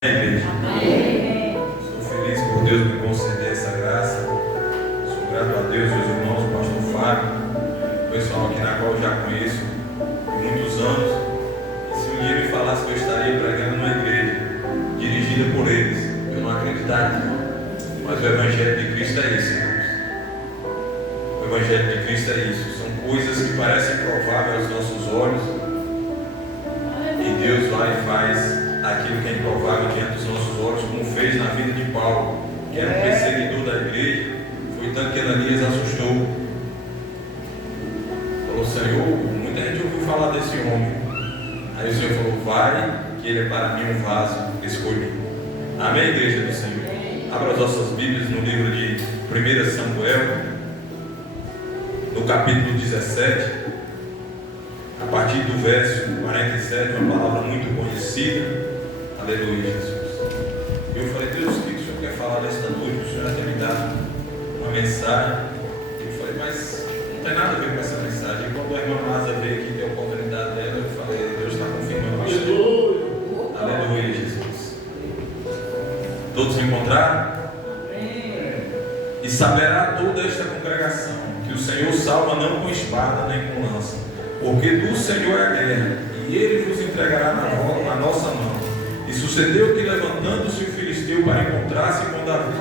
Igreja. Estou feliz por Deus me conceder essa graça. Sou grato a Deus e aos irmãos, o pastor Fábio, o pessoal aqui na qual eu já conheço há muitos anos. E se um dia me falasse que eu estaria pregando numa igreja dirigida por eles, eu não acreditaria. Mas o Evangelho de Cristo é isso, irmãos. O Evangelho de Cristo é isso. São coisas que parecem prováveis aos nossos olhos. E Deus vai e faz aquilo que é improvável diante dos nossos olhos, como fez na vida de Paulo, que era um perseguidor da igreja. Foi tanto que Ananias assustou. Falou: Senhor, muita gente ouviu falar desse homem. Aí o Senhor falou: vai, que ele é para mim um vaso escolhido. Amém, igreja do Senhor? Abra as nossas Bíblias no livro de 1 Samuel, no capítulo 17, a partir do verso 47, uma palavra muito conhecida. Aleluia, Jesus. Eu falei: Deus, o que o Senhor quer falar nesta noite? O Senhor já tem me dado uma mensagem. Eu falei: mas não tem nada a ver com essa mensagem. E quando a irmã Maza veio aqui ter a oportunidade dela, eu falei: Deus está confirmando isso. Aleluia, Jesus. Todos se encontraram? E saberá toda esta congregação que o Senhor salva não com espada nem com lança, porque do Senhor é a guerra, e Ele vos entregará na nossa mão. E sucedeu que, levantando-se o filisteu para encontrar-se com Davi,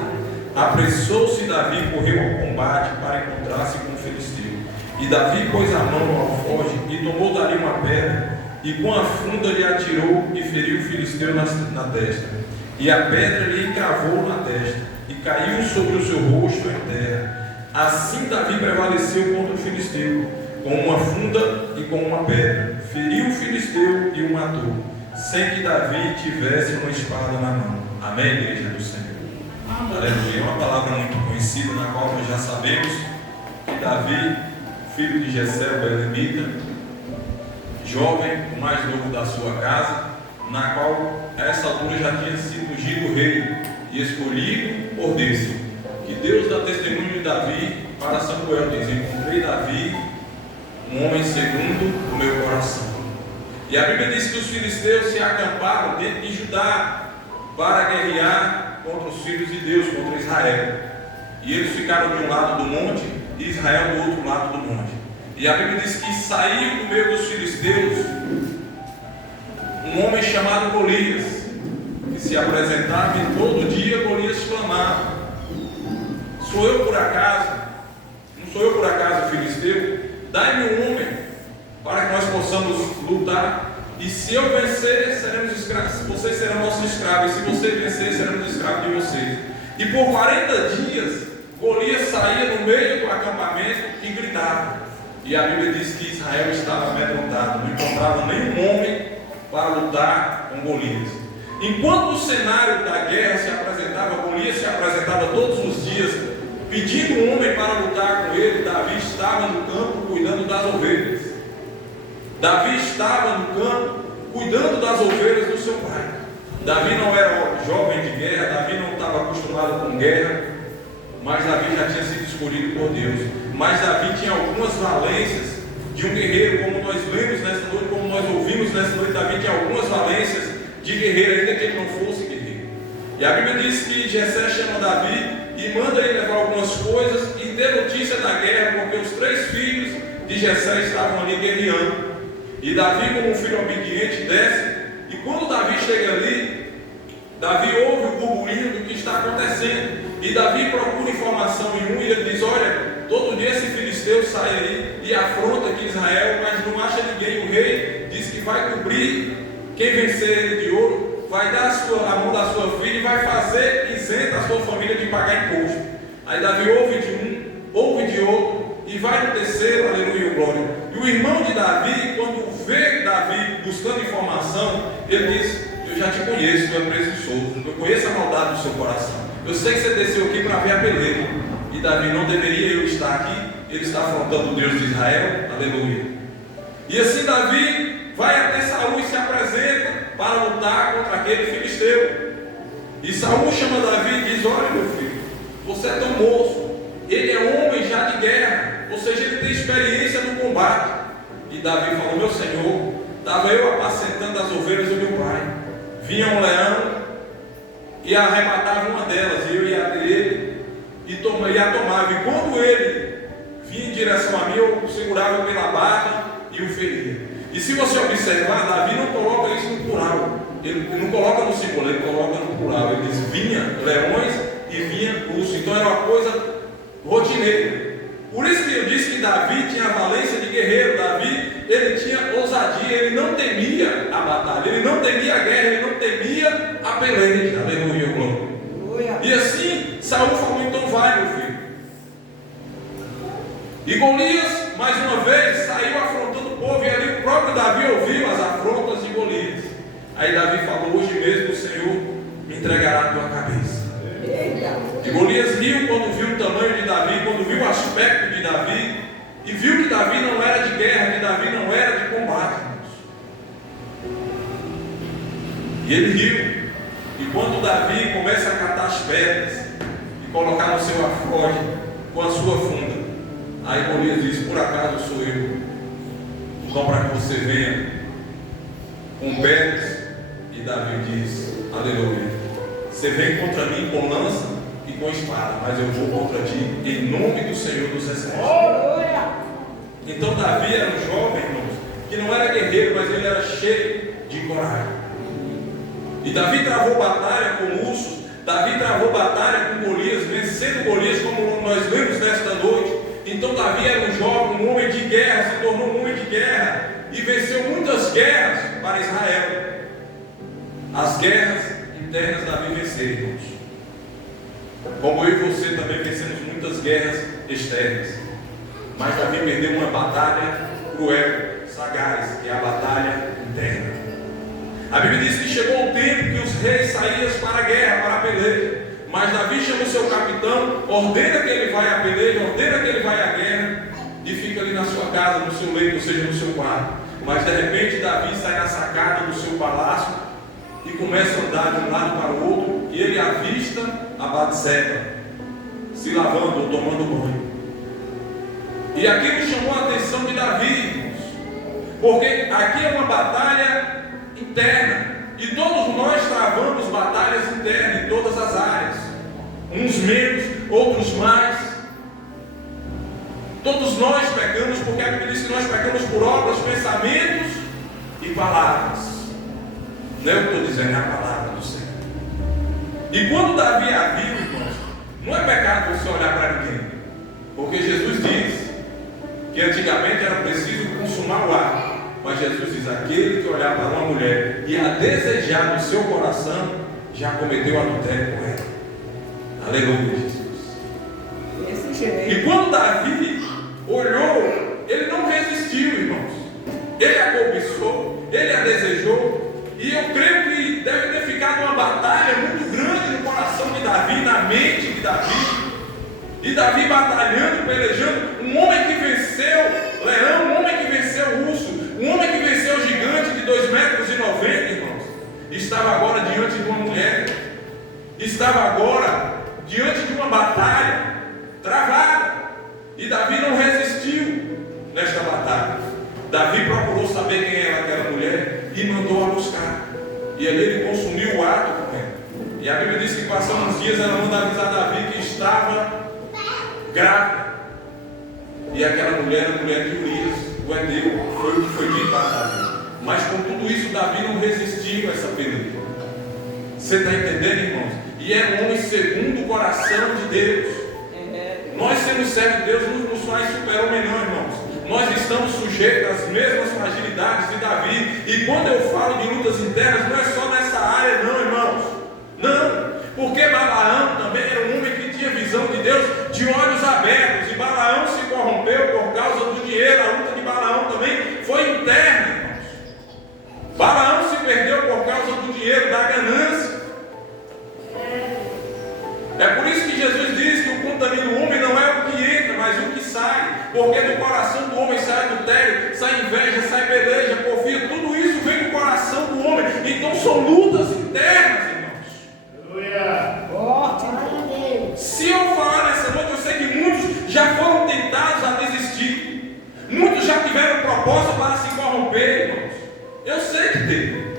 apressou-se Davi e correu ao combate para encontrar-se com o filisteu. E Davi pôs a mão no alforje e tomou dali uma pedra, e com a funda lhe atirou e feriu o filisteu na testa. E a pedra lhe encravou na testa, e caiu sobre o seu rosto em terra. Assim Davi prevaleceu contra o filisteu, com uma funda e com uma pedra. Feriu o filisteu e o matou, sem que Davi tivesse uma espada na mão. Amém, igreja do Senhor? Aleluia. É uma palavra muito conhecida, na qual nós já sabemos que Davi, filho de Jessé, o belemita, jovem, o mais novo da sua casa, na qual a essa altura já tinha sido ungido rei e escolhido por Deus. Que Deus dá testemunho de Davi para Samuel, diz: encontrei Davi, um homem segundo o meu coração. E a Bíblia diz que os filisteus se acamparam dentro de Judá para guerrear contra os filhos de Deus, contra Israel. E eles ficaram de um lado do monte e Israel do outro lado do monte. E a Bíblia diz que saiu do meio dos filisteus um homem chamado Golias, que se apresentava e todo dia Golias clamava: sou eu por acaso? Não sou eu por acaso filisteu? Dai-me um homem para que nós possamos lutar, e se eu vencer, seremos escravos, vocês serão nossos escravos, e se você vencer, seremos escravos de vocês. E por 40 dias, Golias saía no meio do acampamento e gritava, e a Bíblia diz que Israel estava amedrontado, não encontrava nenhum homem para lutar com Golias. Enquanto o cenário da guerra se apresentava, Golias se apresentava todos os dias, pedindo um homem para lutar com ele. Davi estava no campo cuidando das ovelhas. Davi estava no campo cuidando das ovelhas do seu pai. Davi não era jovem de guerra, Davi não estava acostumado com guerra, mas Davi já tinha sido escolhido por Deus. Mas Davi tinha algumas valências de um guerreiro, como nós lemos nesta noite, como nós ouvimos nesta noite. Davi tinha algumas valências de guerreiro, ainda que ele não fosse guerreiro. E a Bíblia diz que Jessé chama Davi e manda ele levar algumas coisas e ter notícia da guerra, porque os 3 filhos de Jessé estavam ali guerreando. E Davi, como um filho obediente, desce, e quando Davi chega ali, Davi ouve o burburinho do que está acontecendo, e Davi procura informação em um, e ele diz: olha, todo dia esse filisteu sai aí e afronta aqui Israel, mas não acha ninguém. O rei diz que vai cobrir quem vencer ele de ouro, vai dar a mão da sua filha e vai fazer isenta a sua família de pagar imposto. Aí Davi ouve de um, ouve de outro, e vai no terceiro, aleluia, glória. E o irmão de Davi, quando vê Davi buscando informação, ele diz: eu já te conheço, tu é presunçoso, eu conheço a maldade do seu coração, eu sei que você desceu aqui para ver a peleja. E Davi: não deveria eu estar aqui? Ele está afrontando o Deus de Israel, aleluia. E assim Davi vai até Saul e se apresenta para lutar contra aquele filisteu. E Saul chama Davi e diz: olha, meu filho, você é tão moço, ele é homem já de guerra, ou seja, ele tem experiência no combate. E Davi falou: meu senhor, estava eu apacentando as ovelhas do meu pai, vinha um leão e arrebatava uma delas, e eu ia até ele e a tomava. E quando ele vinha em direção a mim, eu segurava pela barba e o feria. E se você observar, Davi não coloca isso no plural, ele não coloca no singular, ele coloca no plural. Ele diz: vinha leões e vinha urso. Então era uma coisa rotineira. Por isso que eu disse que Davi tinha a valência de guerreiro. Davi, ele tinha ousadia, ele não temia a batalha, ele não temia a guerra, ele não temia a peleja. Aleluia, glória. E assim Saul falou: então vai, meu filho. E Golias, mais uma vez, saiu afrontando o povo, e ali o próprio Davi ouviu as afrontas de Golias. Aí Davi falou: hoje mesmo o Senhor me entregará a tua cabeça. E Golias riu quando viu o tamanho de Davi, quando viu o aspecto de Davi, e viu que Davi não era de guerra, que Davi não era de combate. E ele riu. E quando Davi começa a catar as pedras e colocar no seu afroge com a sua funda, aí Golias diz: por acaso sou eu? Então, para que você venha com pedras. E Davi diz: aleluia, você vem contra mim com lança e com espada, mas eu vou contra ti em nome do Senhor dos Exércitos. Então Davi era um jovem, irmãos, que não era guerreiro, mas ele era cheio de coragem. E Davi travou batalha com ursos, Davi travou batalha com Golias, vencendo Golias, como nós lemos nesta noite. Então Davi era um jovem, um homem de guerra, se tornou um homem de guerra e venceu muitas guerras para Israel. As guerras internas Davi venceu, irmãos. Como eu e você também vencemos muitas guerras externas. Mas Davi perdeu uma batalha cruel, sagaz, que é a batalha interna. A Bíblia diz que chegou o tempo que os reis saíam para a guerra, para a peleja. Mas Davi chama o seu capitão, ordena que ele vá à peleja, ordena que ele vá à guerra, e fica ali na sua casa, no seu leito, ou seja, no seu quarto. Mas de repente Davi sai na sacada do seu palácio e começa a andar de um lado para o outro, e ele avista a Batseba se lavando ou tomando banho. E aquilo chamou a atenção de Davi, irmãos, porque aqui é uma batalha interna, e todos nós travamos batalhas internas em todas as áreas, uns menos, outros mais. Todos nós pecamos, porque a Bíblia diz que nós pecamos por obras, pensamentos e palavras. Não é o que eu estou dizendo, é a palavra do Senhor. E quando Davi a viu, irmãos, não é pecado você olhar para ninguém, porque Jesus diz que antigamente era preciso consumar o ato, mas Jesus diz: aquele que olhar para uma mulher e a desejar no seu coração, já cometeu adultério com ela. Aleluia, Jesus. E quando Davi olhou, ele não resistiu, irmãos. Ele a cobiçou, ele a desejou. E eu creio que deve ter ficado uma batalha muito grande no coração de Davi, na mente de Davi. E Davi batalhando, pelejando, um homem que venceu leão, um homem que venceu urso, um homem que venceu gigante de 2,90 metros, irmãos, estava agora diante de uma mulher, estava agora diante de uma batalha travada. E Davi não resistiu nesta batalha. Davi procurou saber quem era aquela mulher e mandou a buscar. E ali ele consumiu o ato com ela. E a Bíblia diz que passando uns dias ela manda avisar Davi que estava grávida. E aquela mulher era a mulher de Urias, o Hedeu, foi o que foi dito para Davi. Mas com tudo isso Davi não resistiu a essa peleja. Você está entendendo, irmãos? E é um homem segundo o coração de Deus. Nós, sendo servos de Deus, não nos faz super-homem não, irmãos. Nós estamos sujeitos às mesmas fragilidades de Davi. E quando eu falo de lutas internas, não é só nessa área não, irmãos. Não, porque Balaão também era um homem que tinha visão de Deus de olhos abertos. E Balaão se corrompeu por causa do dinheiro. A luta de Balaão também foi interna, irmãos. Balaão se perdeu por causa do dinheiro, da ganância. É por isso que Jesus diz que o contamínio do homem não é o que entra, mas o que sai. Porque do coração do homem sai adultério, sai inveja, sai peleja, porfia. Tudo isso vem do coração do homem. Então são lutas internas, irmãos. Aleluia. Se eu falar nessa noite, eu sei que muitos já foram tentados a desistir. Muitos já tiveram propósito para se corromper, irmãos. Eu sei que teve.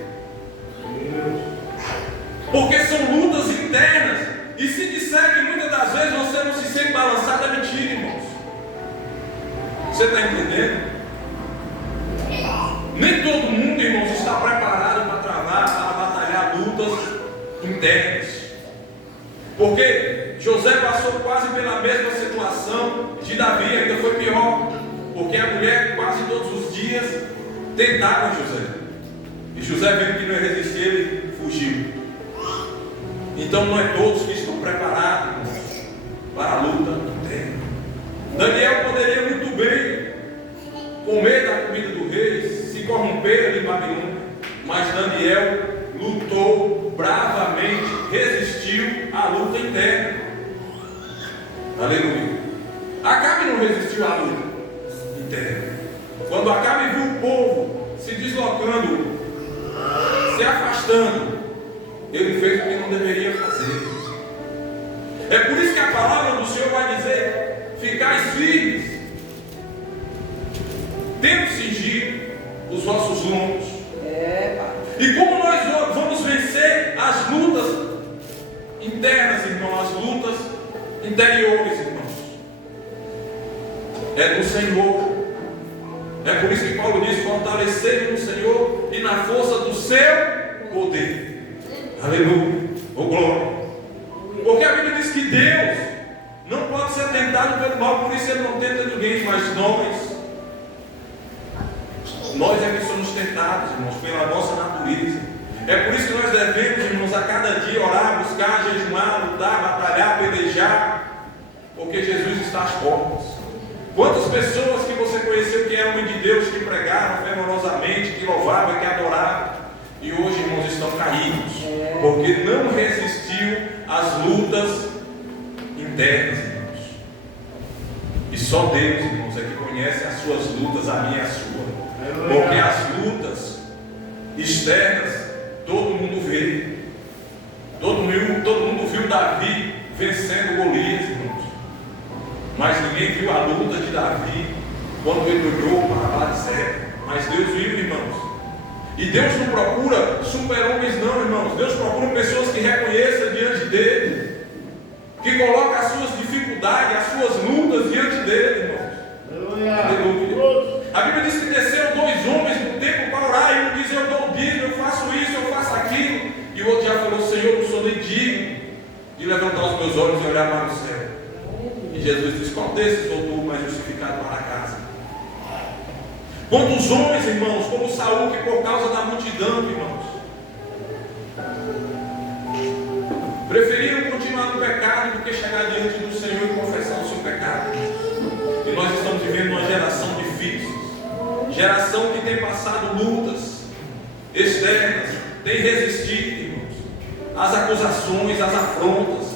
Porque são lutas internas. internas. E se disser que muitas das vezes você não se sente balançado, é mentira, irmãos. Você está entendendo? Nem todo mundo, irmãos, está preparado para travar, para batalhar lutas internas. Porque José passou quase pela mesma situação de Davi, ainda foi pior. Porque a mulher quase todos os dias tentava José. E José, vendo que não ia resistir, ele fugiu. Então não é todos que estão preparados para a luta interna. Daniel poderia muito bem comer da comida do rei, se corromper ali em Babilônia, mas Daniel lutou bravamente, resistiu à luta interna. Aleluia. Acabe não resistiu à luta interna. Quando Acabe viu o povo se deslocando, se afastando, ele fez o que não deveria fazer. É por isso que a palavra do Senhor vai dizer: ficais firmes, tendo cingido os vossos lombos. E como nós vamos vencer as lutas internas, irmãos, as lutas interiores, irmãos? É no Senhor. É por isso que Paulo diz: fortalecer no Senhor e na força do seu poder. Aleluia, oh glória. Porque a Bíblia diz que Deus não pode ser tentado pelo mal, por isso Ele não tenta ninguém, mas nós é que somos tentados, irmãos, pela nossa natureza. É por isso que nós devemos, irmãos, a cada dia orar, buscar, jejuar, lutar, batalhar, pelejar, porque Jesus está às portas. Quantas pessoas que você conheceu que eram homem de Deus, que pregaram fervorosamente, que louvavam, que adoravam, e hoje, irmãos, estão caídos, porque não resistiu às lutas internas, irmãos. E só Deus, irmãos, é que conhece as suas lutas, a minha e a sua. Porque as lutas externas, todo mundo vê. Todo mundo viu Davi vencendo Golias, irmãos. Mas ninguém viu a luta de Davi quando ele olhou para lá de céu. Mas Deus viu, irmãos. E Deus não procura super-homens não, irmãos. Deus procura pessoas que reconheçam diante dele, que colocam as suas dificuldades, as suas lutas diante dele, irmãos. Aleluia. A Bíblia diz que desceram dois homens no templo para orar, e um diz: eu dou o dízimo, eu faço isso, eu faço aquilo. E o outro já falou: Senhor, eu sou nem digno de levantar os meus olhos e olhar para o céu. E Jesus diz: qual desses voltou mais justificado para casa? Quantos homens, irmãos, como Saul, que por causa da multidão, irmãos, preferiram continuar no pecado do que chegar diante do Senhor e confessar o seu pecado. E nós estamos vivendo uma geração difícil, geração que tem passado lutas externas, tem resistido, irmãos, às acusações, às afrontas.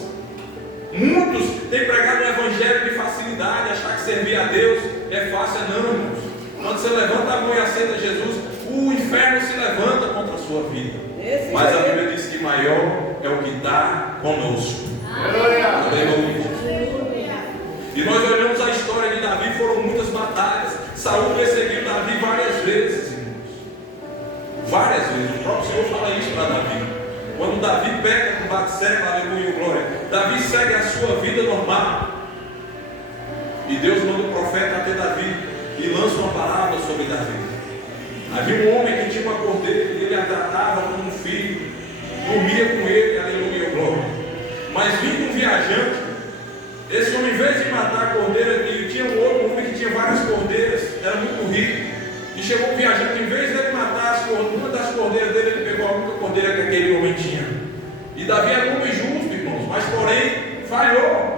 Muitos têm pregado um evangelho de facilidade, achar que servir a Deus é fácil. Não, irmãos. Quando você levanta a mão e aceita Jesus, o inferno se levanta contra a sua vida. Mas a Bíblia diz que maior é o que está conosco. Aleluia. E nós olhamos a história de Davi, foram muitas batalhas. Saul perseguiu Davi várias vezes, irmãos. Várias vezes. O próprio Senhor fala isso para Davi. Quando Davi peca com Batseba, aleluia, glória, Davi segue a sua vida normal. E Deus manda o profeta até Davi e lança uma palavra sobre Davi. Havia um homem que tinha uma cordeira, e ele a tratava como um filho, dormia com ele, aleluia, glória. Mas vindo um viajante, esse homem, em vez de matar a cordeira, e tinha um outro homem que tinha várias cordeiras, era muito rico, e chegou um viajante, em vez de ele matar uma das cordeiras dele, ele pegou a única cordeira que aquele homem tinha. E Davi era um homem justo, irmãos, mas porém falhou.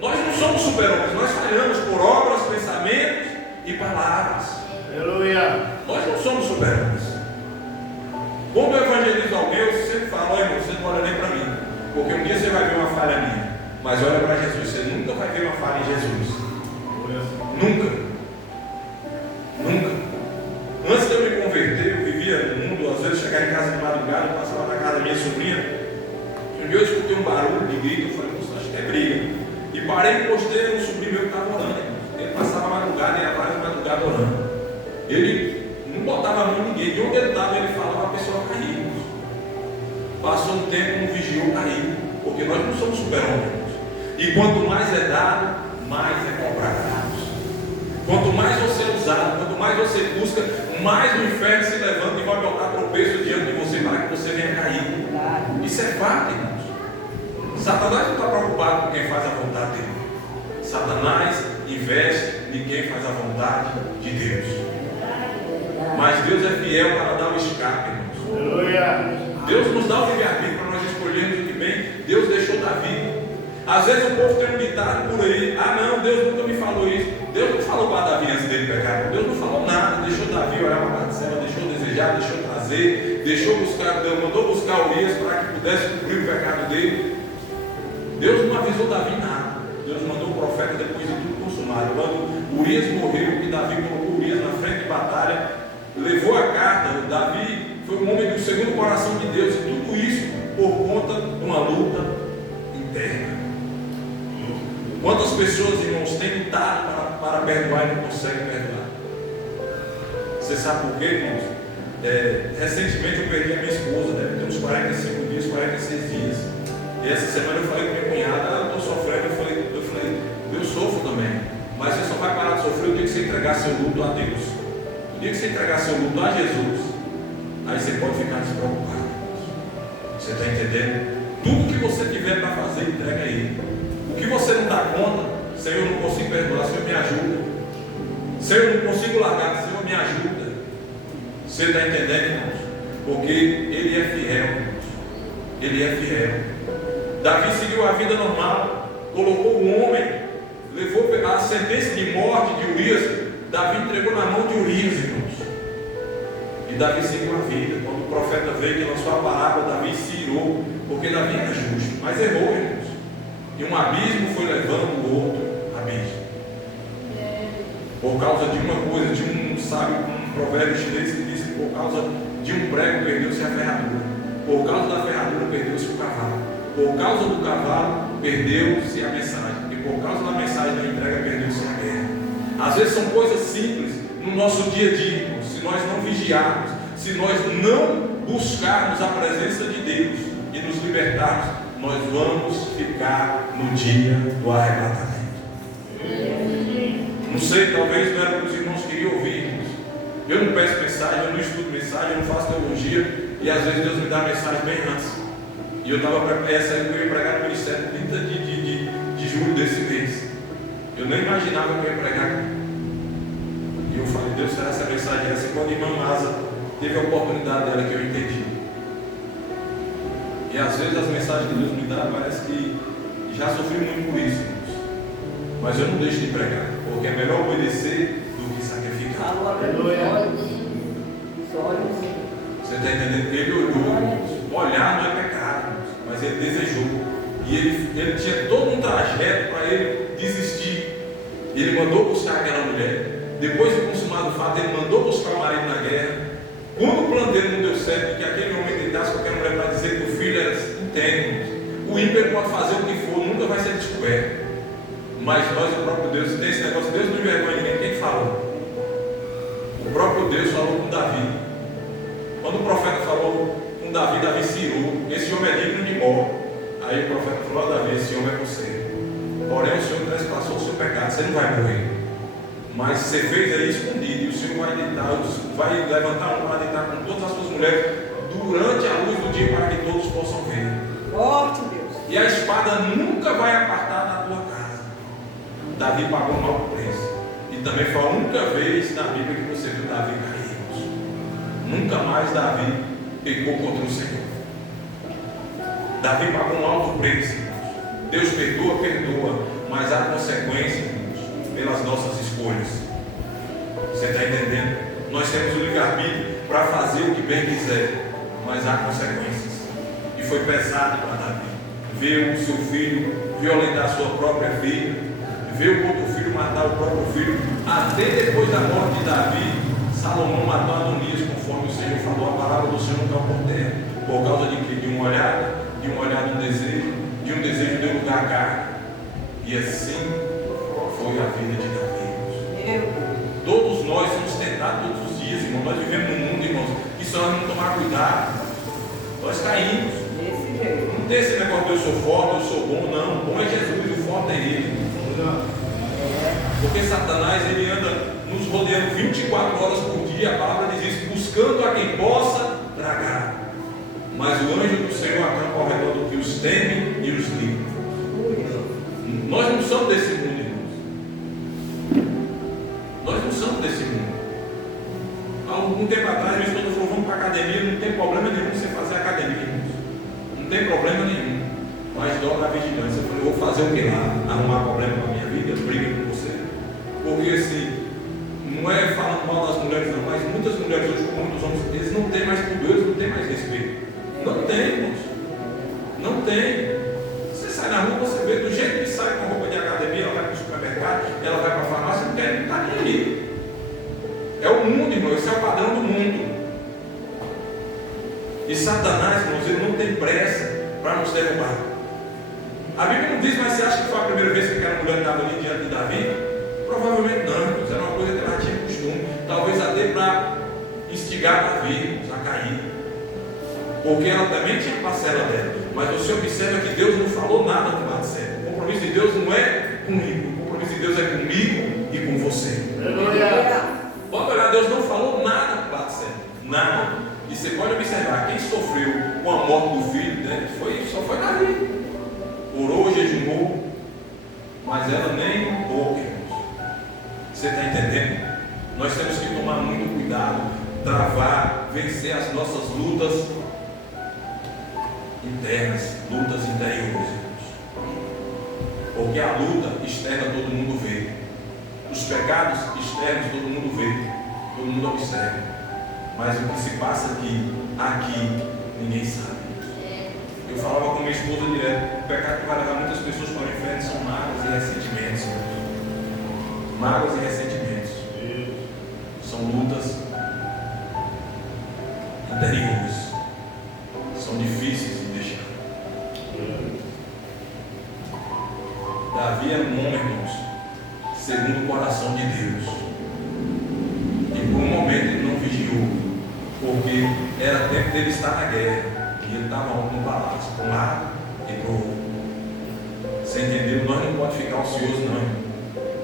Nós não somos super-homens, nós falhamos por obras, pensamentos e palavras. Aleluia. Nós não somos super-homens. Quando eu evangelizo alguém, eu sempre falo: irmão, você não olha nem para mim, porque um dia você vai ver uma falha minha, mas olha para Jesus. Você nunca vai ver uma falha em Jesus. Nunca. Nunca. Antes de eu me converter, eu vivia no mundo, às vezes chegava em casa de madrugada, eu passava na casa da minha sobrinha. Um dia eu escutei um barulho de grito, eu falei: nossa, acho que é briga. E parei e postei no sobrinho meu que estava orando. Ele passava a madrugada, ia várias madrugadas orando. Ele não botava a mão em ninguém. De onde ele estava, ele falava, a pessoa caía. Passou um tempo, não vigiou, deixou cair, porque nós não somos super-homens. E quanto mais é dado, mais é cobrado. Quanto mais você é usado, quanto mais você busca, mais o inferno se levanta e vai botar tropeço diante de você para que você venha cair. Isso é fato, irmãos. Satanás não está preocupado com quem faz a vontade dele. Satanás investe em quem faz a vontade de Deus. Mas Deus é fiel para dar o escape, irmãos. Deus nos dá o livre-arbítrio para nós escolhermos o que vem. Deus deixou Davi. Às vezes o povo tem um ditado por aí: ah não, Deus nunca me falou isso. Deus não falou para Davi antes dele pecar. Deus não falou nada. Deixou Davi olhar para a parcela, deixou desejar, deixou trazer, deixou buscar, Deus mandou buscar Urias para que pudesse cumprir o pecado dele. Deus não avisou Davi nada. Deus mandou o profeta depois de tudo consumado. Quando Urias morreu, e Davi colocou Urias na frente de batalha, levou a carta. Davi foi um homem do segundo coração de Deus, e tudo isso por conta de uma luta interna. Quantas pessoas, irmãos, têm lutado para perdoar e não conseguem perdoar? Você sabe por quê, irmãos? Recentemente eu perdi a minha esposa, deve ter uns 45 dias, 46 dias. E essa semana eu falei com minha cunhada: eu estou sofrendo. Eu falei, eu sofro também. Mas você só vai parar de sofrer o dia que você entregar seu luto a Deus. O dia que você entregar seu luto a Jesus, aí você pode ficar despreocupado. Você está entendendo? Tudo que você tiver para fazer, entrega a Ele. O que você não dá conta: Senhor, eu não consigo perdoar, Senhor, me ajuda. Senhor, eu não consigo largar, Senhor, me ajuda. Você está entendendo, irmãos? Porque Ele é fiel, irmãos. Ele é fiel. Davi seguiu a vida normal, colocou o homem, levou a sentença de morte de Urias. Davi entregou na mão de Urias, irmãos. E Davi seguiu a vida. Quando o profeta veio que lançou a palavra, Davi se irou, porque Davi era justo, mas errou, irmãos. E um abismo foi levando o outro abismo. Por causa de uma coisa, de um sábio, um provérbio chinês que disse: por causa de um prego perdeu-se a ferradura, por causa da ferradura perdeu-se o cavalo, por causa do cavalo perdeu-se a mensagem, e por causa da mensagem da entrega perdeu-se a guerra. Às vezes são coisas simples no nosso dia a dia, irmãos. Se nós não vigiarmos, se nós não buscarmos a presença de Deus e nos libertarmos, nós vamos ficar no dia do arrebatamento. Não sei, talvez não era o que os irmãos queriam ouvir. Eu não peço mensagem, eu não estudo mensagem, eu não faço teologia, e às vezes Deus me dá mensagem bem antes. E eu estava preparando, eu ia pregar no ministério 30 de julho desse mês. Eu nem imaginava que eu ia pregar. E eu falei: Deus, será essa mensagem essa? E quando a irmã Asa teve a oportunidade dela, que eu entendi. E às vezes as mensagens que Deus me dá, parece que já sofri muito por isso, irmãos. Mas eu não deixo de pregar, porque é melhor obedecer do que sacrificar. Você está entendendo? Ele olhou, irmãos. Olhar não é pecado, irmãos, mas ele desejou. E ele tinha todo um trajeto para ele desistir. E ele mandou buscar aquela mulher. Depois do consumado fato, ele mandou buscar o marido na guerra. Quando o plano dele não deu certo, que aquele homem deitasse com aquela mulher para dizer que o filho era intênuo, o ímpio pode fazer o que for, nunca vai ser descoberto. Mas nós, o próprio Deus, nesse negócio, Deus não envergonha ninguém. Quem falou? O próprio Deus falou com Davi. Quando o profeta falou com Davi, Davi se irou: esse homem é digno de morte. Aí o profeta falou a Davi: esse homem é você. Porém, o Senhor trespassou o seu pecado, você não vai morrer. Mas você fez aí escondido, e o Senhor vai levantar um para deitar com todas as suas mulheres durante a luz do dia, para que todos possam ver. Forte, Deus. E a espada nunca vai apartar da tua casa. Davi pagou um alto preço. E também foi a única vez na Bíblia que você viu Davi cair. Nunca mais Davi pecou contra o Senhor. Davi pagou um alto preço. Deus perdoa, mas há consequências pelas nossas escolhas. Você está entendendo? Nós temos o livre-arbítrio para fazer o que bem quiser, mas há consequências. E foi pesado para Davi ver o seu filho violentar sua própria filha, ver o outro filho matar o próprio filho. Até depois da morte de Davi, Salomão matou Adonias, conforme o Senhor falou. A palavra do Senhor não caiu por terra. Por causa de quê? De um olhar, de um desejo, de um desejo de lugar a carne. E assim foi a vida de Davi. Todos nós somos tentados todos os dias, irmão. Nós vivemos num mundo, irmãos, que se nós não tomar cuidado, nós caímos. Não tem esse forte, eu sou bom. Não, bom é Jesus, o forte é Ele. Porque Satanás, ele anda nos rodeando 24 horas por dia, a palavra diz isso, buscando a quem possa tragar. Mas o anjo do Senhor acampa ao redor do que os teme e os livra. Nós não somos desse mundo, irmãos. Nós não somos desse mundo. Há algum tempo atrás, minha esposa falou: vamos para a academia. Não tem problema nenhum você fazer academia, irmãos. Não tem problema nenhum. Mas dobra a vigilância. Eu falei: vou fazer o que lá? Arrumar problema na minha vida? Briga com você. Porque assim, não é falando mal das mulheres, não, mas muitas mulheres hoje, como muitos homens, eles não têm mais pudor, eles não têm mais respeito. Não tem, irmãos. Não tem. Você sai na rua, você vê do jeito que sai com roupa de academia, ela vai para o supermercado, ela vai para a farmácia, não quer estar nem ali. É o mundo, irmão, esse é o padrão do mundo. E Satanás, irmãos, ele não tem pressa para nos derrubar. A Bíblia não diz, mas você acha que foi a primeira vez que aquela mulher estava ali diante de Davi? Provavelmente não, irmãos, era uma coisa que ela tinha costume, talvez até para instigar Davi a cair, porque ela também tinha parcela dela. Mas você observa que Deus não falou nada com Batseba. O compromisso de Deus não é comigo, o compromisso de Deus é comigo e com você. Pode olhar, Deus não falou nada com Batseba, nada. E você pode observar, quem sofreu com a morte do filho dele só foi Davi. Orou, jejuou, mas ela nem orou. Você está entendendo? Nós temos que tomar muito cuidado, travar, vencer as nossas lutas internas, lutas interiores. Porque a luta externa todo mundo vê. Os pecados externos todo mundo vê, todo mundo observa. Mas o que se passa aqui ninguém sabe. Eu falava com minha esposa direto: o pecado que vai levar muitas pessoas para o inferno são mágoas e ressentimentos. Mágoas e ressentimentos são lutas interiores, são difíceis de deixar. Davi era um homem, irmãos, segundo o coração de Deus, e por um momento ele não vigiou, porque era tempo dele estar na guerra, e ele estava no palácio, para um lado e para o outro. Você entendeu? Nós não podemos ficar ociosos, não, irmão.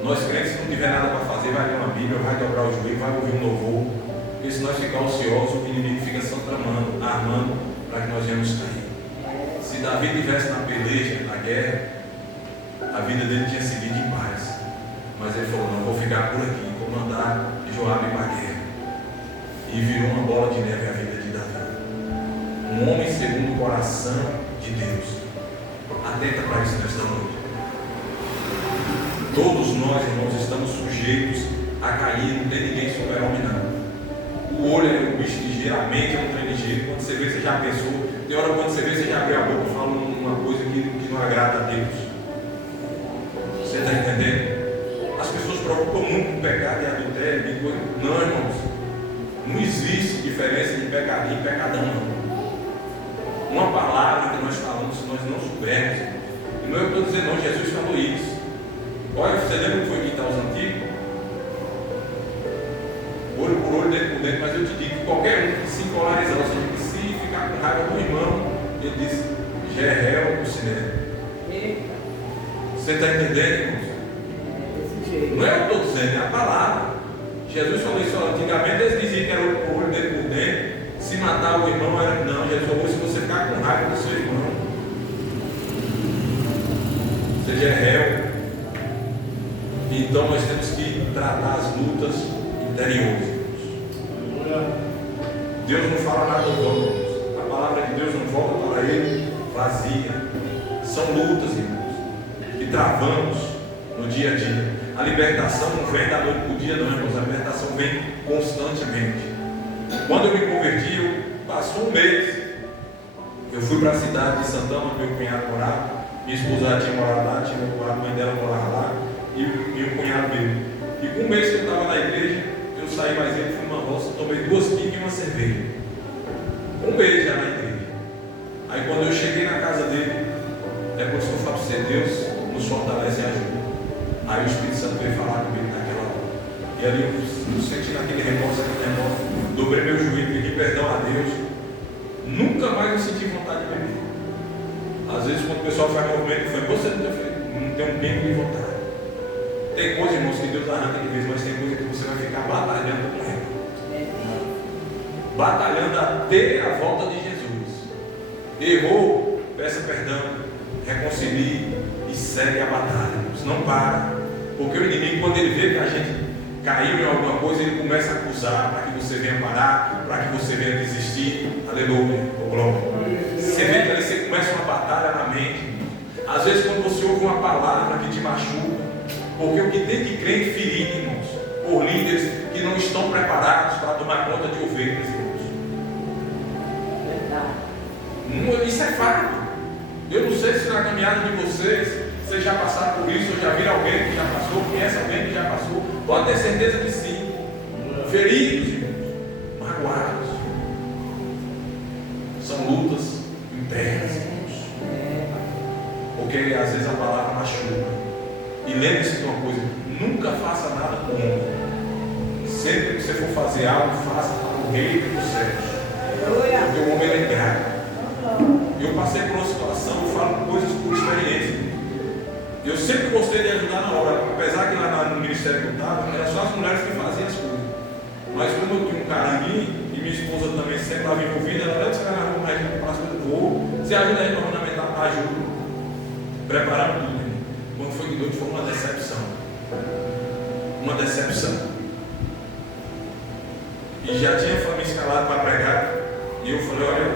Nós crentes, se não tiver nada para fazer, vai ler uma Bíblia, vai dobrar o joelho, vai ouvir um louvor. Porque se nós ficarmos ociosos, o inimigo fica só tramando, armando, para que nós venhamos cair. Se Davi estivesse na peleja, na guerra, a vida dele tinha seguido em paz. Mas ele falou: não, vou ficar por aqui, vou mandar Joabe para a guerra. E virou uma bola de neve a vida de Davi. Um homem segundo o coração de Deus. Atenta para isso nesta noite. Todos nós, irmãos, estamos sujeitos a cair, não tem ninguém super-homem, não. O olho é um bicho ligeiro, a mente é um trem ligeiro. Quando você vê, você já pensou. Tem hora quando você vê, você já abriu a boca e fala uma coisa que não agrada a Deus. Você está entendendo? As pessoas preocupam muito com pecado e adultério, coisa. Não, irmãos. Não existe diferença de pecadinho e pecadão, não. Uma palavra que nós falamos, se nós não soubermos, e não é o que eu estou dizendo, não, Jesus falou isso. Olha, você lembra que foi quitar os antigos? Olho por olho, dentro por dentro, mas eu te digo que qualquer um que se polarizar, ou seja, que se ficar com raiva do irmão, ele diz: já é réu no cinema. Você está entendendo, irmãos? Não é o que eu estou dizendo, é a palavra. Jesus falou isso antigamente, eles diziam que era olho por olho, dentro por dentro. Se matar o irmão era não. Jesus falou: se você ficar com raiva do seu irmão, seja réu. Então nós temos que tratar as lutas interiores. Deus não fala nada do vão. A palavra de Deus não volta para Ele vazia. São lutas, irmãos, que travamos no dia a dia. A libertação não vem da noite para o dia, não, irmãos. A libertação vem constantemente. Quando eu me converti, passou um mês. Eu fui para a cidade de Santana, onde meu cunhado morava. Minha esposa tinha morado lá, a mãe dela morava lá, e o cunhado meu. E com um mês que eu estava na igreja, eu saí mais cedo, fui numa roça, tomei 2 pingas e uma cerveja. Um mês já na igreja. Aí quando eu cheguei na casa dele, é por isso que eu falo para você: Deus nos fortalece e ajuda. Aí o Espírito Santo veio falar comigo naquela hora. E ali eu senti naquele remorso, dobrei meu joelho, pedi perdão a Deus. Nunca mais eu senti vontade de beber. Às vezes, quando o pessoal faz movimento, você não tem um tempo de vontade. Tem coisa, irmãos, que Deus arranca de vez, mas tem coisa que você vai ficar batalhando com ela. Batalhando até a volta de Jesus. Errou, peça perdão, reconcilie e segue a batalha. Não para. Porque o inimigo, quando ele vê que a gente caiu em alguma coisa, ele começa a acusar para que você venha parar, para que você venha desistir. Aleluia, oh glória. Você vê que você começa uma batalha na mente. Às vezes, quando você ouve uma palavra que te machuca, porque o que tem de crente ferido, irmãos, por líderes que não estão preparados para tomar conta de ovelhas, irmãos. Verdade. Isso é fato. Eu não sei se na caminhada de vocês já passaram por isso, ou já viram alguém que já passou, conhece alguém que já passou. Pode ter certeza que sim. Feridos, irmãos, magoados. São lutas internas, irmãos. Porque às vezes a palavra machuca. E lembre-se de uma coisa: nunca faça nada com o homem. Sempre que você for fazer algo, faça para o Rei dos céus. Porque o homem é ingrato. Eu passei por uma situação, eu falo coisas por experiência. Eu sempre gostei de ajudar na obra, apesar que lá no ministério que eu estava, eram só as mulheres que faziam as coisas. Mas como eu tinha um caranguinho, e minha esposa também sempre estava envolvida, ela deve ficar na rua, mas para as coisas do voo, você ajuda a gente para ornamentar, ajuda. Preparamos tudo. Quando foi que Deus foi uma decepção. Uma decepção. E já tinha família escalada para pregar, e eu falei: olha,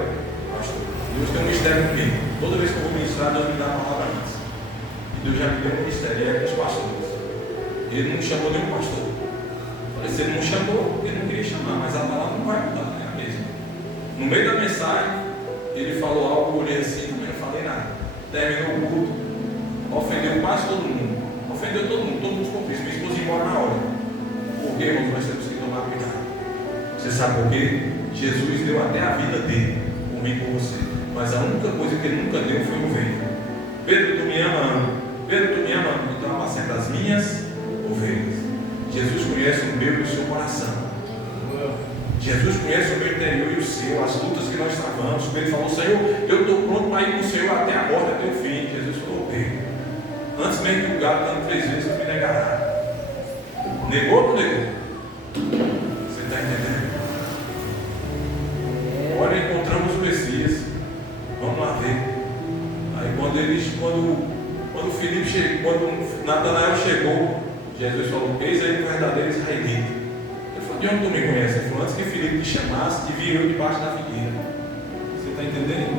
pastor, Deus tem um mistério comigo. Toda vez que eu vou ministrar, Deus me dá a palavra antes. Deus já me deu um ministério, é com os pastores. Ele não chamou nenhum pastor. Falei: se ele não chamou, ele não queria chamar, mas a palavra não vai mudar, é a mesma. No meio da mensagem, ele falou algo, eu olhei assim, também não falei nada. Terminou o culto, ofendeu quase todo mundo. Ofendeu todo mundo ficou triste. Minha esposa ia embora na hora. Porque, irmãos, nós temos que tomar cuidado. Você sabe por quê? Jesus deu até a vida dele, por mim e por você. Mas a única coisa que ele nunca deu foi ovelha. Pedro, tu me ama? Pedro, tu me ama? Então apacenta as minhas ovelhas. Jesus conhece o meu e o seu coração. Jesus conhece o meu interior e o seu, as lutas que nós travamos. Pedro falou: Senhor, eu estou pronto para ir com o Senhor até a morte, até o fim. Jesus falou: Pedro, antes mesmo que o galo dando 3 vezes, tu me negará. Negou ou não negou? Você está entendendo? Olha, encontramos o Messias. Vamos lá ver. Aí quando Filipe chegou, quando Natanael chegou, Jesus falou: eis aí o verdadeiro israelita. Ele falou: de onde tu me conheces? Ele falou: antes que Filipe te chamasse, te vi eu debaixo da figueira. Você está entendendo?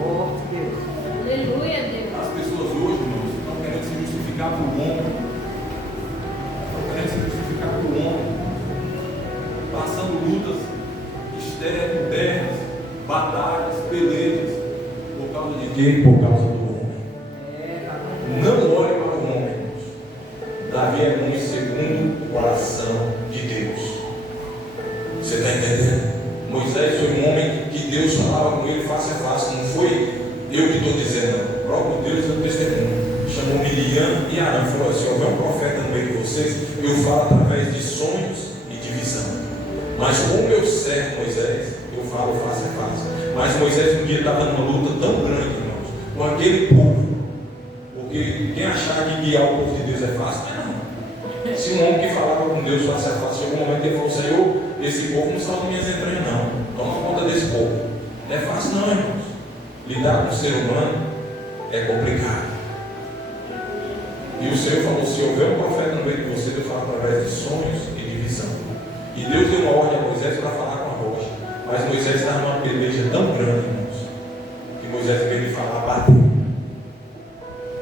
Oh, Deus. Aleluia, Deus. As pessoas hoje, irmãos, estão querendo se justificar por um homem. Estão querendo se justificar por um homem. Passando lutas internas, batalhas, pelejas. Por causa de quem? Por causa do homem. Não olhe para o homem. Davi é muito segundo o coração de Deus. Você está entendendo? Moisés foi um homem que Deus falava com ele face a face. Não foi eu que estou dizendo, não. O próprio Deus é o testemunho. Chamou Miriam e Arão. Falou: se houver um profeta no meio de vocês, eu falo através de sonhos e de visão. Mas com o meu servo Moisés, eu falo face a face. Mas Moisés um dia estava numa luta tão grande, irmãos, com aquele povo. Porque quem achar que guiar o povo de Deus é fácil, não. Se um homem que falava com Deus face a face, chegou um momento que ele falou: Senhor, esse povo não salva minhas entranhas, não. Toma conta desse povo. Não é fácil, não, irmãos. Lidar com o ser humano é complicado. E o Senhor falou: se houver um profeta no meio de você, Deus fala através de sonhos e de visão. E Deus deu uma ordem a Moisés para falar com a rocha. Mas Moisés estava numa peleja tão grande, irmãos, que Moisés, em vez de falar, bateu.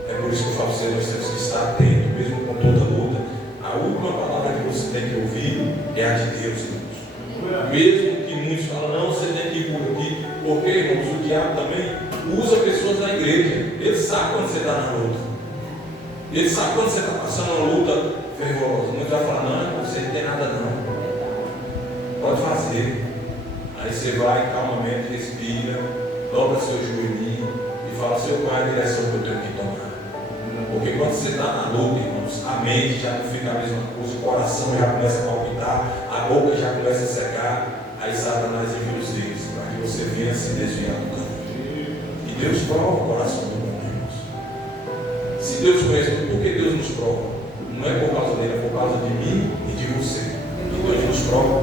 É por isso que eu falo para você: nós temos que estar atentos, mesmo com toda luta. A última palavra que você tem que ouvir é a de Deus, irmãos. Mesmo que muitos falam: não, você tem que ir por aqui. Porque, irmãos, o diabo também usa pessoas da igreja. Ele sabe quando você está na luta. Ele sabe quando você está passando uma luta fervorosa. Muitos vão falar: não, você não tem nada não. Pode fazer. Aí você vai calmamente, respira, dobra seu joelhinho e fala: Senhor, qual é a direção que eu tenho que tomar? Porque quando você está na luta, irmãos, a mente já não fica a mesma coisa, o coração já começa a palpitar, a boca já começa a secar. Aí Satanás envia os dedos para que você venha se desviar do caminho. E Deus prova o coração do homem, irmãos. Se Deus conhece tudo, por que Deus nos prova? Não é por causa dele, é por causa de mim e de você. Que Deus nos prova.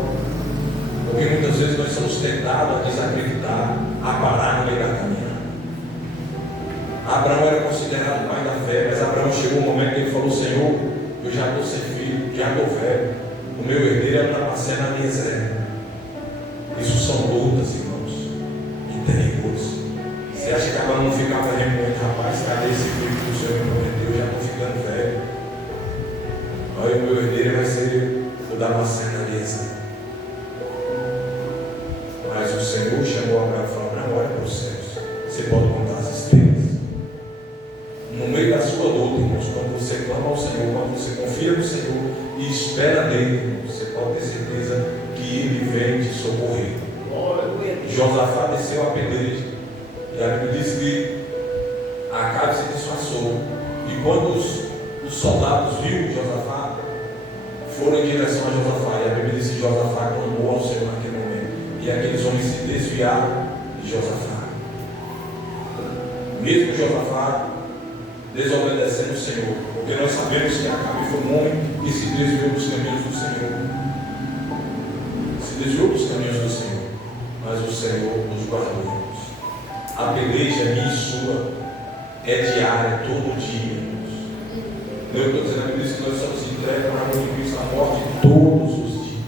Porque muitas vezes nós somos tentados a desacreditar, a parar no meio da caminhada. Abraão era considerado pai da fé, mas Abraão chegou um momento que ele falou: Senhor, eu já estou sem filho, já estou velho, o meu herdeiro é uma parcela na minha zero. Isso são lutas, irmãos, interiores. Você acha que Abraão não ficava remoendo? Rapaz, cadê esse filho que o Senhor me prometeu? Eu já estou ficando velho. Olha, o meu herdeiro vai ser o da maçã na mesa. Mas o Senhor chamou Abraão e falou: Abraão, olha para os céus. Você pode contar as estrelas. No meio da sua luta, irmãos, quando você clama ao Senhor, quando você confia no Senhor e espera nele, você pode ter certeza que Ele vem te socorrer. Josafá desceu a peleja, e a Bíblia diz que Acabe se disfarçou. E quando os soldados viram Josafá, foram em direção a Josafá, e a Bíblia diz que Josafá clamou ao Senhor naquele momento, e aqueles homens se desviaram de Josafá. Mesmo Josafá desobedecendo o Senhor, porque nós sabemos que Acabe foi um homem que se desviou dos caminhos do Senhor. Se desviou dos caminhos do Senhor, mas o Senhor nos guardou. A peleja minha e sua é diária, todo dia. Eu estou dizendo, a Bíblia diz que nós somos entregues para a Cristo a morte todos os dias.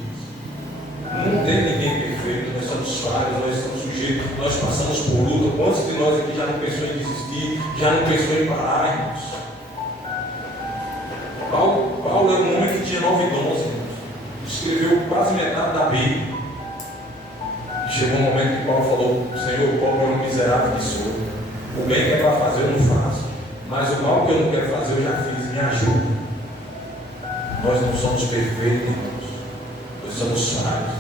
Não tem ninguém perfeito, nós somos falhos, nós estamos sujeitos, nós passamos por luta. Quantos de nós aqui já não pensou em desistir, já não pensou em parar, irmãos? Paulo é um homem que tinha 9 dons, irmãos. Escreveu quase metade da Bíblia. E chegou um momento que Paulo falou: Senhor, Paulo é um miserável que sou. O bem que é para fazer eu não faço, mas o mal que eu não quero fazer eu já fiz, me ajuda. Nós não somos perfeitos, irmãos. Nós somos falhos.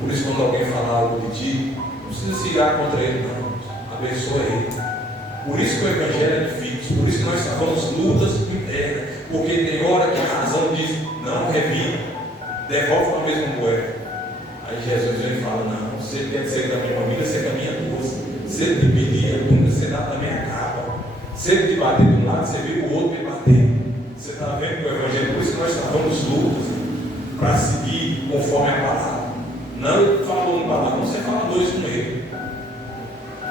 Por isso, quando alguém falar algo de ti, não precisa se ligar contra ele, não. Abençoa ele. Por isso que o Evangelho é difícil. Por isso que nós travamos lutas internas. Porque tem hora que a razão diz: não, revida, devolve para a mesma moeda. Aí Jesus vem e fala: não, você quer ser da minha família, você caminha duas. Se ele te pedir a túnica, você dá também a capa. Se ele te bater de um lado, você vê o outro me bater. Você está vendo o Evangelho? Por isso que nós travamos lutas para seguir conforme a palavra. Não, ele falou uma palavra, você fala 2 com ele.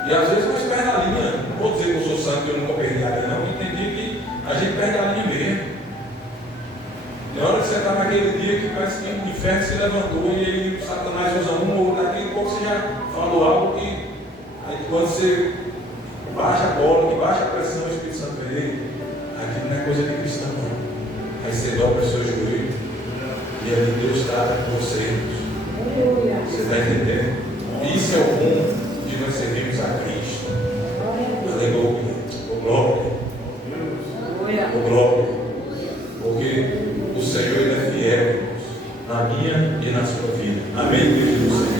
E às vezes nós perdemos a linha. Não vou dizer que eu sou santo, que eu nunca perdi a linha, não. Entendi que a gente perde a linha mesmo. Tem hora que você está naquele dia que parece que o inferno se levantou e ele, Satanás usa um ou outro, daqui a pouco você já falou algo que, aí quando você baixa a bola, que baixa a pressão, o Espírito Santo vem ele, aquilo não é coisa de cristão, não. Aí você dobra o seu joelho e ali Deus trata com você. Você está entendendo? Isso é o bom de nós servirmos a Cristo. Aleluia. O glória. O glória. Porque o Senhor ele é fiel, irmãos, na minha e na sua vida. Amém, Deus do Senhor.